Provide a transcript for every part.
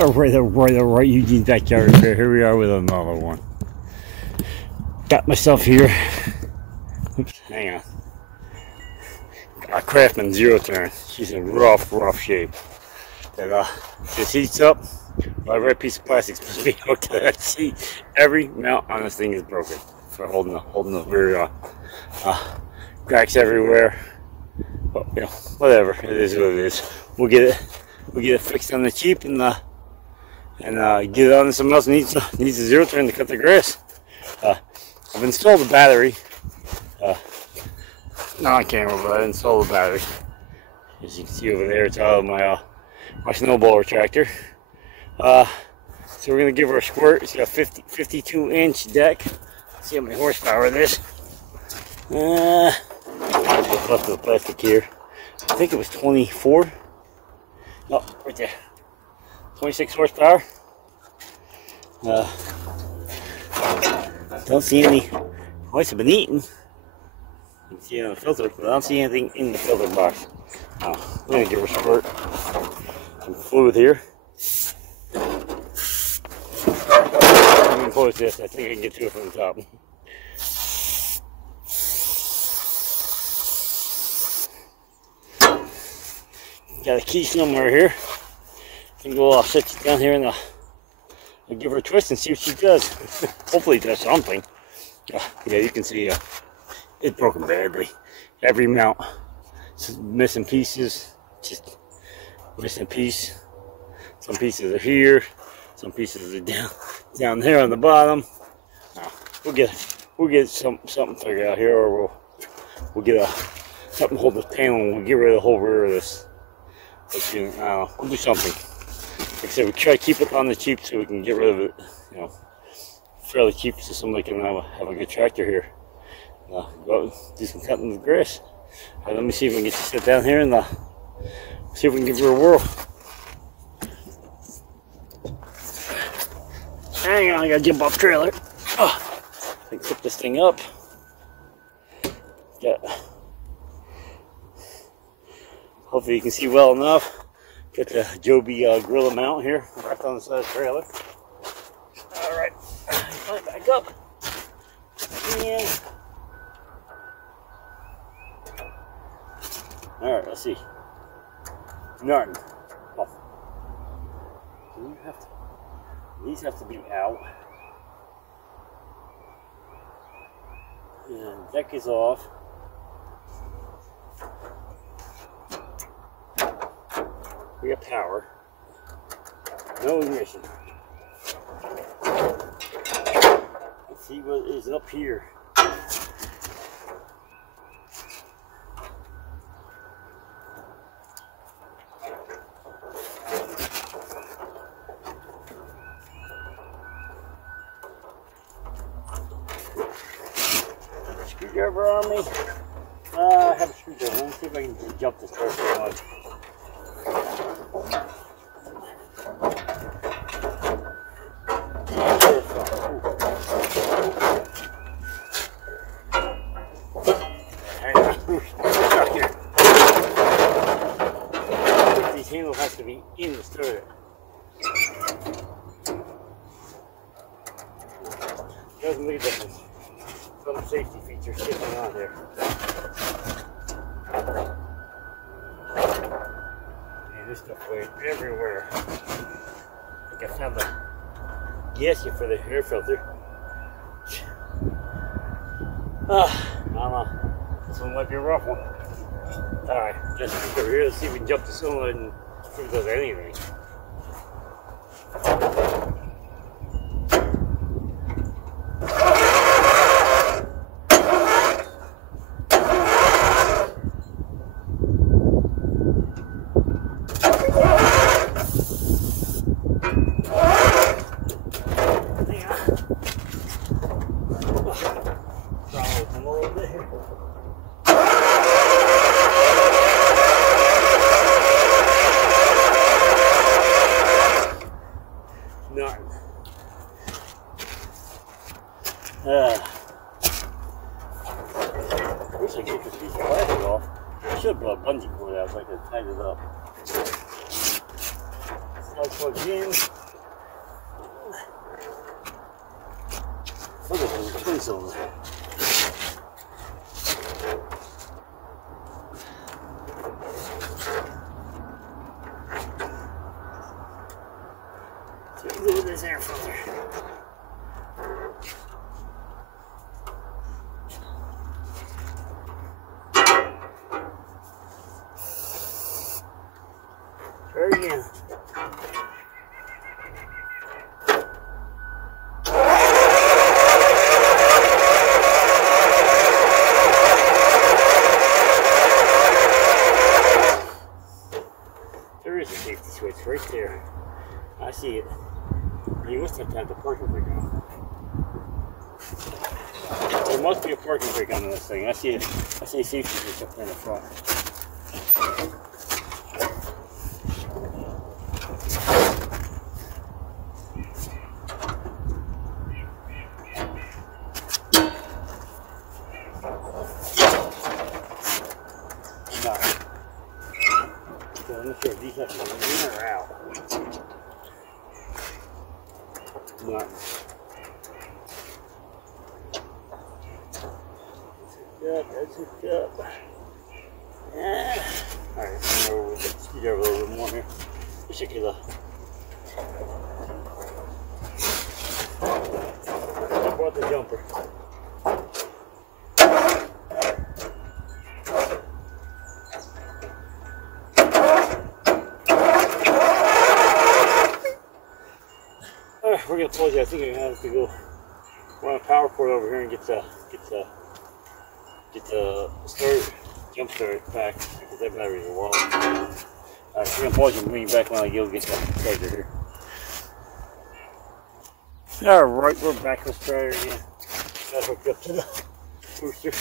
Alright, Eugene's Backyard Repair. Here we are with another one. Got myself here. Oops, hang on. A Craftsman Zero Turn. She's in rough shape. That this heats up. My red piece of plastic is supposed to be hooked to that seat. Every mount on this thing is broken for holding the rear cracks everywhere. But you know, whatever. It is what it is. We'll get it fixed on the cheap and get it on to someone else needs a zero turn to cut the grass. I've installed the battery. Not on camera, but I installed the battery. As you can see over there, it's out of my snowblower tractor. So we're gonna give her a squirt. It's got a 52-inch deck. Let's see how many horsepower it is. What's left of the plastic here? I think it was 24. Oh, right there. 26 horsepower. Don't see any. Mice have been eaten. You can see it on the filter, but I don't see anything in the filter box. I'm gonna give her a squirt. Some fluid here. I'm gonna close this. I think I can get to it from the top. Got a key somewhere here. I think I'll set you down here and I'll give her a twist and see what she does. Hopefully it does something. Yeah, you can see it's broken badly. Every mount, missing pieces, just missing piece. Some pieces are here, some pieces are down there on the bottom. We'll get something figured out here, or we'll get something to hold this panel and we'll get rid of the whole rear of this. We'll do something. Like I said, we try to keep it on the cheap so we can get rid of it, you know, fairly cheap so somebody can have a good tractor here. Go do some cutting of the grass. Right, let me see if we can get you sit down here and see if we can give her a whirl. Hang on, I gotta jump off trailer. I can flip this thing up. Yeah. Hopefully you can see well enough. Got the Joby Gorilla mount here, wrapped on the side of the trailer. Alright, climb back up. And alright, let's see. Nothing. Oh. These have to be out. And deck is off. We got power. No ignition. Let's see what is up here. Screwdriver on me. I have a screwdriver. Let me see if I can jump this person on. These handle has to be in the stirrup. Doesn't make a difference. Some safety features sitting on there. This stuff went everywhere. I think I found the gasket for the air filter. I don't know. This one might be a rough one. Alright, let's go over here. Let's see if we can jump to someone and see if it does anything. Wish I could get this piece of plastic off. I should have brought a bungee cord out so I could tighten it up. Plug in. Look at those twin cylinder. So we go with this air filter. Try it again. There is a safety switch right there. I see it. You must have had the parking brake on. There must be a parking brake on this thing. I see it. I see a safety switch up there in the front. So I'm not sure if these have to go in or out. Not. That's hooked up. Yeah. Alright, we'll speed over a little bit more here. Particular. I brought the jumper. Alright, we're gonna pause it. I think I'm gonna have to go run a power cord over here and get the jump start back because that battery's a while. Alright, we're gonna pause it and bring it back when I go get the charger here. Alright, we're back with starter again. Got hooked up to the booster.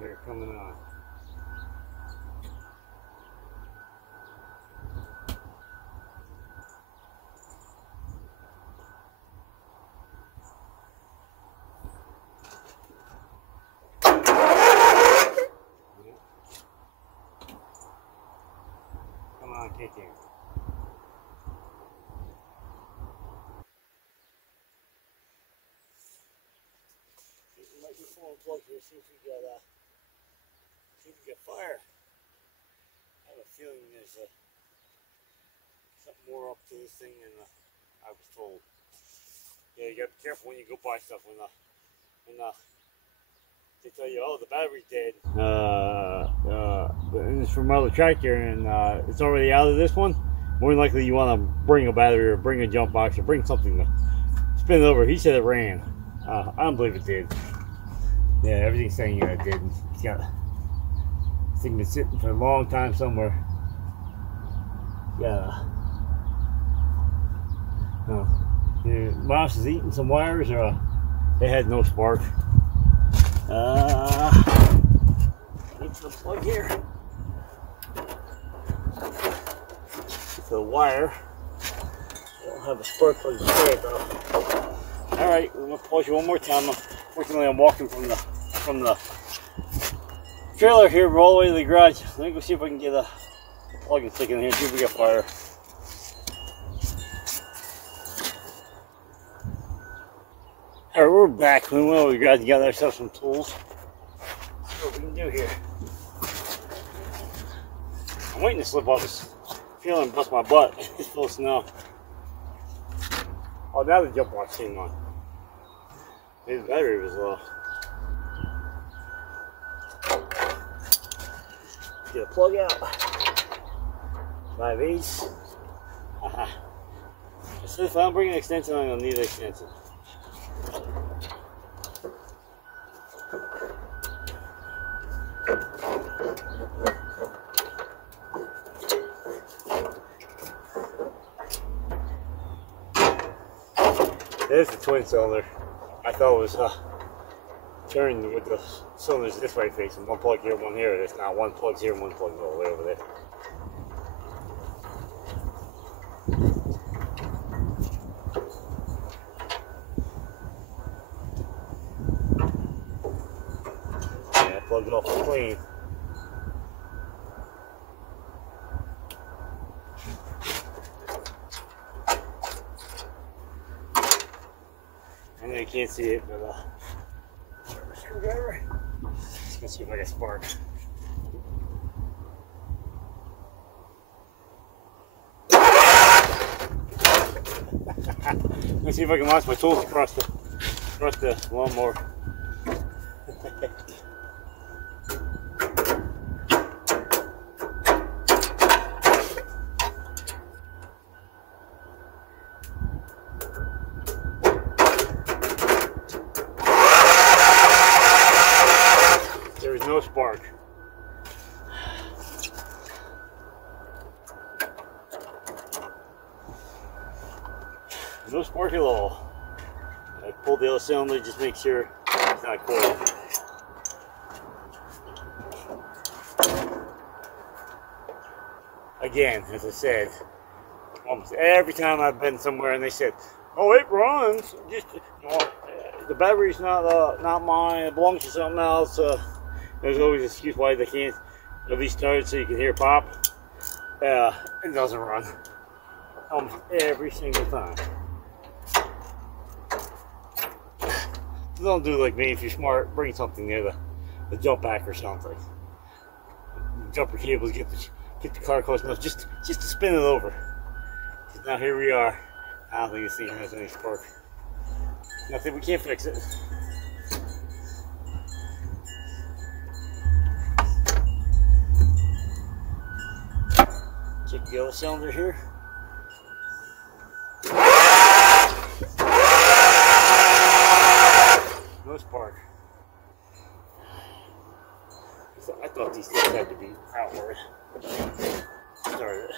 They're coming on. Come on, kick in. Microphone plug here, see if we get fire. I have a feeling there's something more up to this thing than I was told. Yeah, you gotta be careful when you go buy stuff when they tell you, oh, the battery's dead. And it's from another tractor and it's already out of this one. More than likely you want to bring a battery or bring a jump box or bring something to spin it over. He said it ran. I don't believe it did. Yeah, everything's saying it didn't. It's got this thing been sitting for a long time somewhere. Yeah. No. The mouse is eating some wires, or they had no spark. Get to the plug here. Get the wire. I don't have a spark plug to spare it though. Alright, we're gonna pause you one more time. Unfortunately, I'm walking from the trailer here all the way to the garage. Let me go see if I can get a plug and stick in here and see if we got fire. Alright, we're back. We went over the garage and got ourselves some tools. Let's see what we can do here. I'm waiting to slip off this feeling and bust my butt. It's full of snow. Oh, now the jump box came on. Maybe the battery was low. Get a plug out. 5/8. So if I don't bring an extension, I'm gonna need an extension. There's the twin cylinder. I thought it was turned with the cylinders this way facing. One plug here, one here. There's not one plug here, one plug all the way over there. Yeah, plugged it off clean. I know you can't see it, but screwdriver. Just gonna see if I can spark. Let's see if I can launch my tools across the lawnmower. There is no spark. No spark at all. I pulled the other cylinder, just make sure it's not coiled. Again, as I said, almost every time I've been somewhere and they said, "Oh, it runs. Just the battery's not mine. It belongs to something else." There's always an excuse why they can't at least start it so you can hear pop. It doesn't run. Almost every single time. So don't do like me. If you're smart, bring something near the jump back or something. Jumper cables, get the car close enough just to spin it over. Now here we are. I don't think this thing has any spark. Nothing. We can't fix it. Check the other cylinder here. No spark. So I thought these things had to be outward. Started it.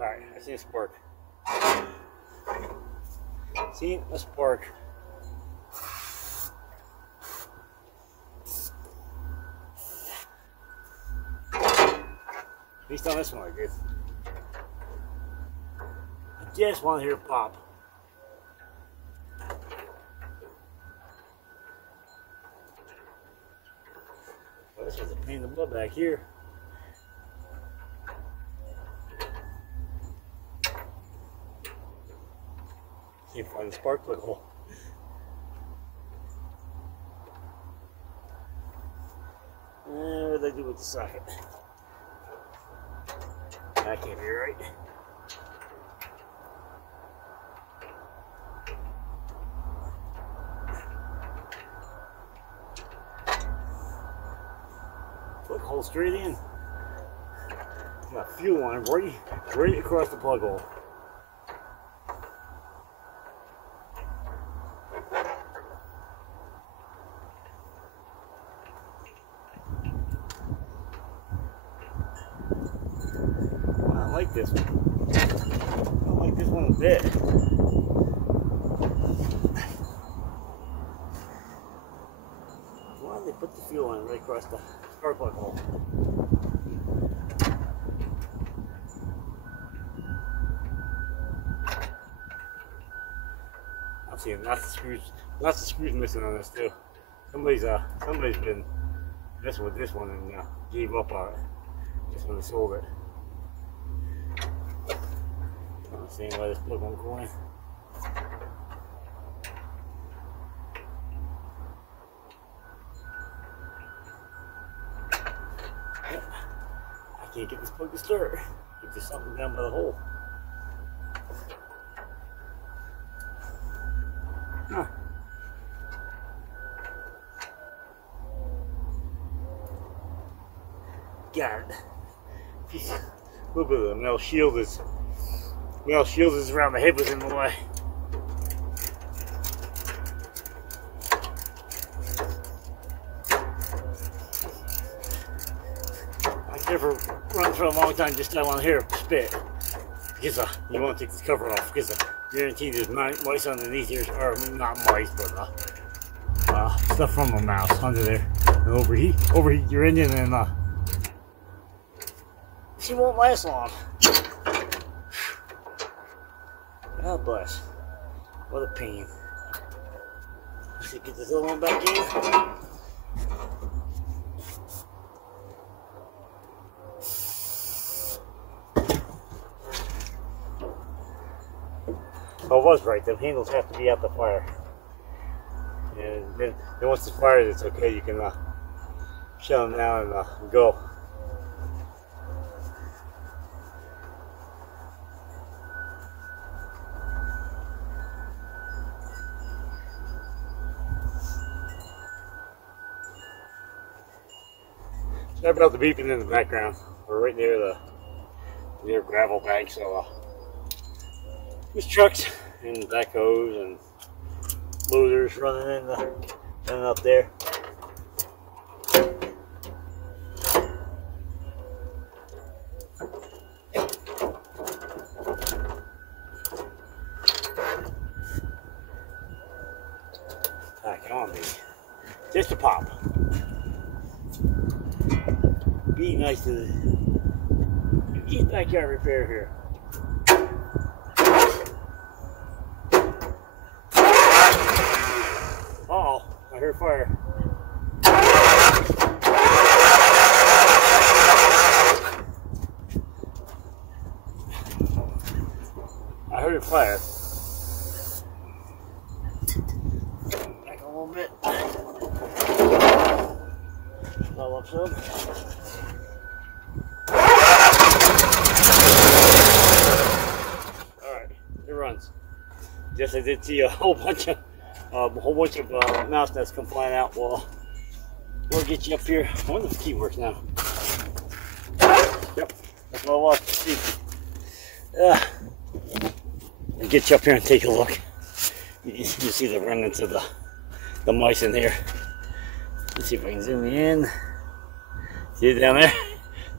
Alright, I see a spark. See a spark. At least on this one I did. I just want to hear it pop. Well, this was a pain in the butt back here. Can't find the spark plug hole. What did I do with the socket? That can't be right. Plug hole straight in. Got fuel line right across the plug hole. I like this one. I don't like this one a bit. Why did they put the fuel line right across the spark plug hole? I'm seeing lots of screws missing on this too. Somebody's been messing with this one and gave up on it just when they sold it. I'm not seeing why this plug won't go in. Yep. I can't get this plug to start. It's just something down by the hole. Huh. Got it. Jeez. A little bit of the metal shield is around the head was in the way. ever run for a long time, just don't want to hear it spit. Because you want to take this cover off, because guaranteed there's mice underneath here, or not mice, but stuff from a mouse under there. And overheat your engine, and she won't last long. God bless. What a pain. Let's get this other one back in. I was right, the handles have to be out the fire. And then once it's fired, it's okay, you can shut them down and go. Sorry about the beeping in the background. We're right near the gravel bank, so there's trucks and backhoes and loaders running up there. Come on, baby. Just a pop. Be nice to the backyard repair here. Uh-oh, I heard fire. I heard a fire. Back a little bit. Roll up some. Yes, I did see a whole bunch of mouse nests come flying out. Well, we'll get you up here. I wonder if the key works now. Yep, that's what I want to see. I'll get you up here and take a look. You see the remnants of the mice in here. Let's see if I can zoom in. See it down there?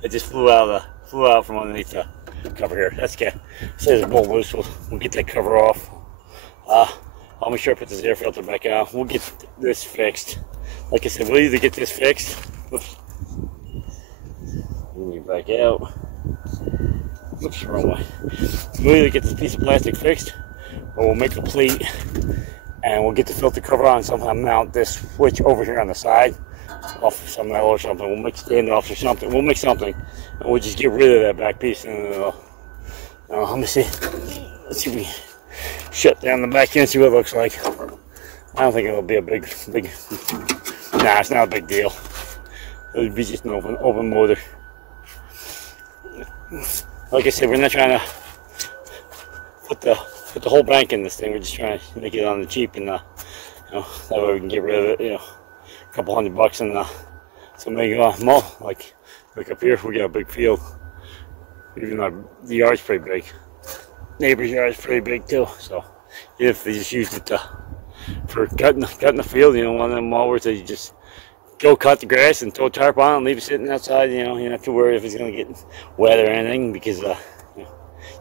It just flew out from underneath the cover here. That's good. Says it's bolt loose. We'll get that cover off. I'll make sure I put this air filter back on. We'll get this fixed. Like I said, we'll either get this fixed. Oops. Move it back out. Oops, wrong way. We'll either get this piece of plastic fixed, or we'll make a plate, and we'll get the filter cover on. Somehow mount this switch over here on the side, off some metal or something. We'll make standoffs or something. We'll make something, and we'll just get rid of that back piece. And let me see. Let's see if we shut down the back end, see what it looks like. I don't think it'll be a big. Nah, it's not a big deal. It'll be just an open motor. Like I said, we're not trying to put the whole bank in this thing. We're just trying to make it on the cheap, and that way we can get rid of it. A couple $100, and so make like up here, we got a big field. Even the yard's pretty big. Neighbor's yard is pretty big too, so if they just used it for cutting the field, one of them mowers that you just go cut the grass and throw a tarp on and leave it sitting outside. You don't have to worry if it's going to get wet or anything, because you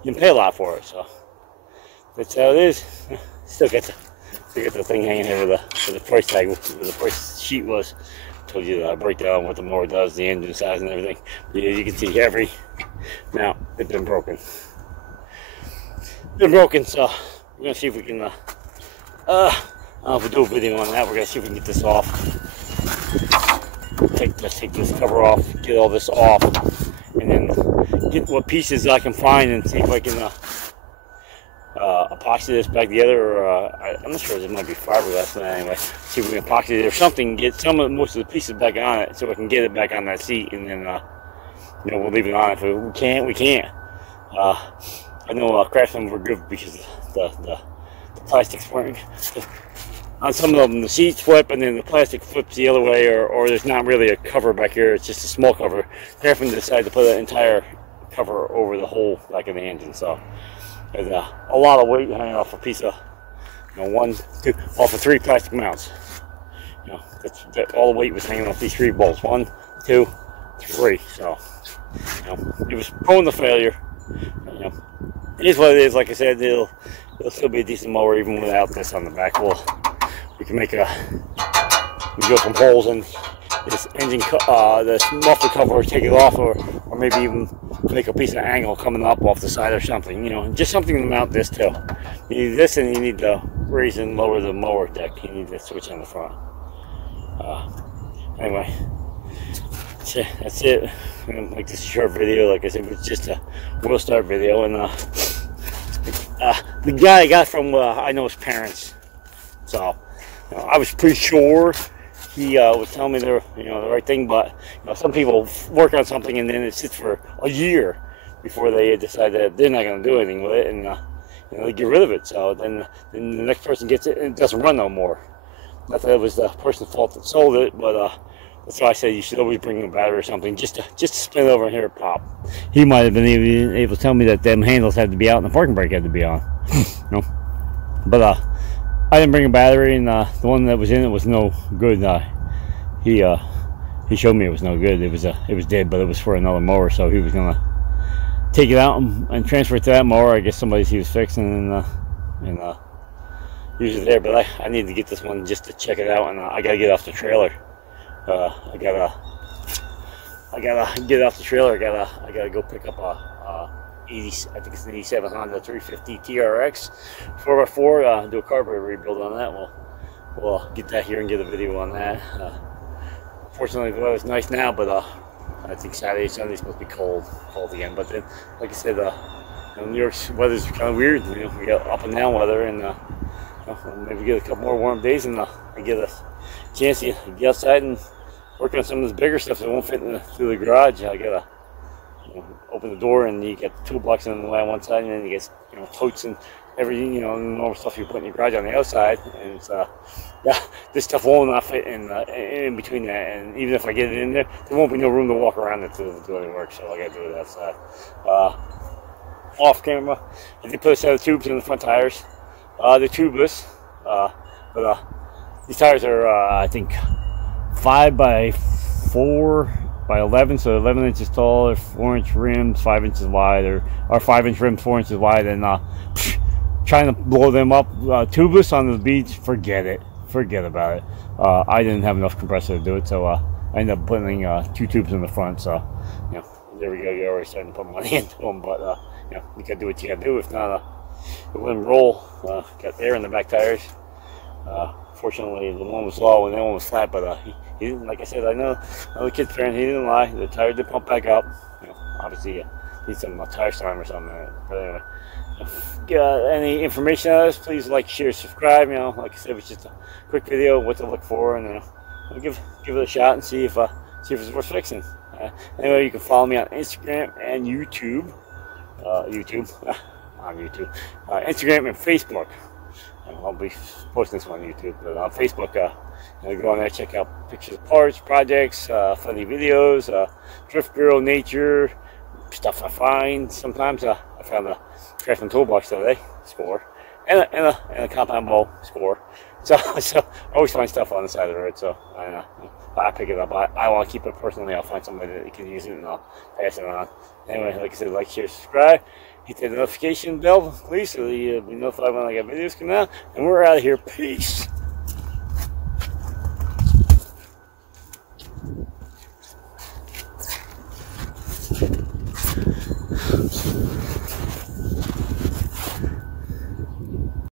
can pay a lot for it. So that's how it is. Still got the thing hanging here with the price tag, where the price sheet was. Told you that I break down what the mower does, the engine size and everything. But as you can see, every now it's been broken. So we're gonna see if we can I don't know if we do a video on that. We're gonna see if we can get this off. Let's take this cover off, get all this off, and then get what pieces I can find and see if I can epoxy this back together, or I'm not sure, it might be fiberglass, but anyway, see if we can epoxy it or something, get most of the pieces back on it so I can get it back on that seat, and then we'll leave it on. If we can't, we can't. I know Craftsman were good because the plastics weren't. On some of them, the seats flip and then the plastic flips the other way, or there's not really a cover back here, it's just a small cover. Craftsman decided to put an entire cover over the whole back of the engine, so there's a lot of weight hanging off a piece of, off of 3 plastic mounts. All the weight was hanging off these 3 bolts. 1, 2, It's free, so you know, it was prone to failure. You know, it is what it is. Like I said, it'll still be a decent mower even without this on the back. We can make we go some holes in this engine, this muffler cover, take it off, or maybe even make a piece of angle coming up off the side or something. You know, just something to mount this to. You need this, and you need to raise and lower the mower deck. You need to switch on the front. Anyway, that's it. Like this short video, like I said, it was just a wheel start video, and the guy I got from I know his parents, so you know, I was pretty sure he was telling me the right thing. But you know, some people work on something and then it sits for a year before they decide that they're not going to do anything with it, and you know, they get rid of it. So then the next person gets it and it doesn't run no more. Not that it was the person's fault that sold it, but that's why I said you should always bring a battery or something just to spin it over and hear it pop. He might have been able to tell me that them handles had to be out and the parking brake had to be on. You know? But I didn't bring a battery, and the one that was in it was no good. He showed me it was no good. It was dead, but it was for another mower, so he was gonna take it out and transfer it to that mower. I guess somebody he was fixing, and use it there. But I need to get this one just to check it out, and I gotta get off the trailer. I gotta get off the trailer. I gotta go pick up a 80, I think it's an 87 Honda 350 TRX 4x4. Do a carburetor rebuild on that. We'll get that here and get a video on that. Fortunately, the weather's nice now, but I think Saturday, Sunday's supposed to be cold again. But then, like I said, you know, New York's weather's kind of weird. You know, we got up and down weather, and maybe get a couple more warm days, and I get a chance to get outside and work on some of this bigger stuff that won't fit through the garage. I gotta open the door, and you get the toolbox on one side, and then you get totes and everything, the normal stuff you put in your garage on the outside. And it's this stuff will not fit in between that. And even if I get it in there, there won't be no room to walk around it to do any work. So I gotta do it outside. Off camera, I did put a set of tubes in the front tires. They're tubeless, but these tires are I think 5 by 4 by 11, so 11 inches tall. They're 4-inch rims, 5 inches wide, or 5-inch rims, 4 inches wide. And trying to blow them up tubeless on the beach, forget about it. I didn't have enough compressor to do it, so I ended up putting 2 tubes in the front. So there we go. You're already starting to put money into them, but you gotta do what you gotta do. If not, it wouldn't roll. Got air in the back tires. Fortunately, the one was low and the one was flat, but he didn't. Like I said, I know the kid's parent. He didn't lie. The tire did pump back up. Obviously, need some tire time or something. But anyway, if you got any information on this, please like, share, subscribe. Like I said, it's just a quick video, what to look for, and I'll give it a shot and see if it's worth fixing. Anyway, you can follow me on Instagram and YouTube. On YouTube, Instagram and Facebook. I'll be posting this one on YouTube, but on Facebook, go on there, check out pictures of parts, projects, funny videos, drift girl, nature, stuff I find. Sometimes I found a Craftsman toolbox today, score, and a compound bow, score. So I always find stuff on the side of the road. So I pick it up. I want to keep it personally. I'll find somebody that can use it, and I'll pass it on. Anyway, like I said, like, share, subscribe. Hit the notification bell, please, so that you'll be notified when I got videos coming out. And we're out of here. Peace.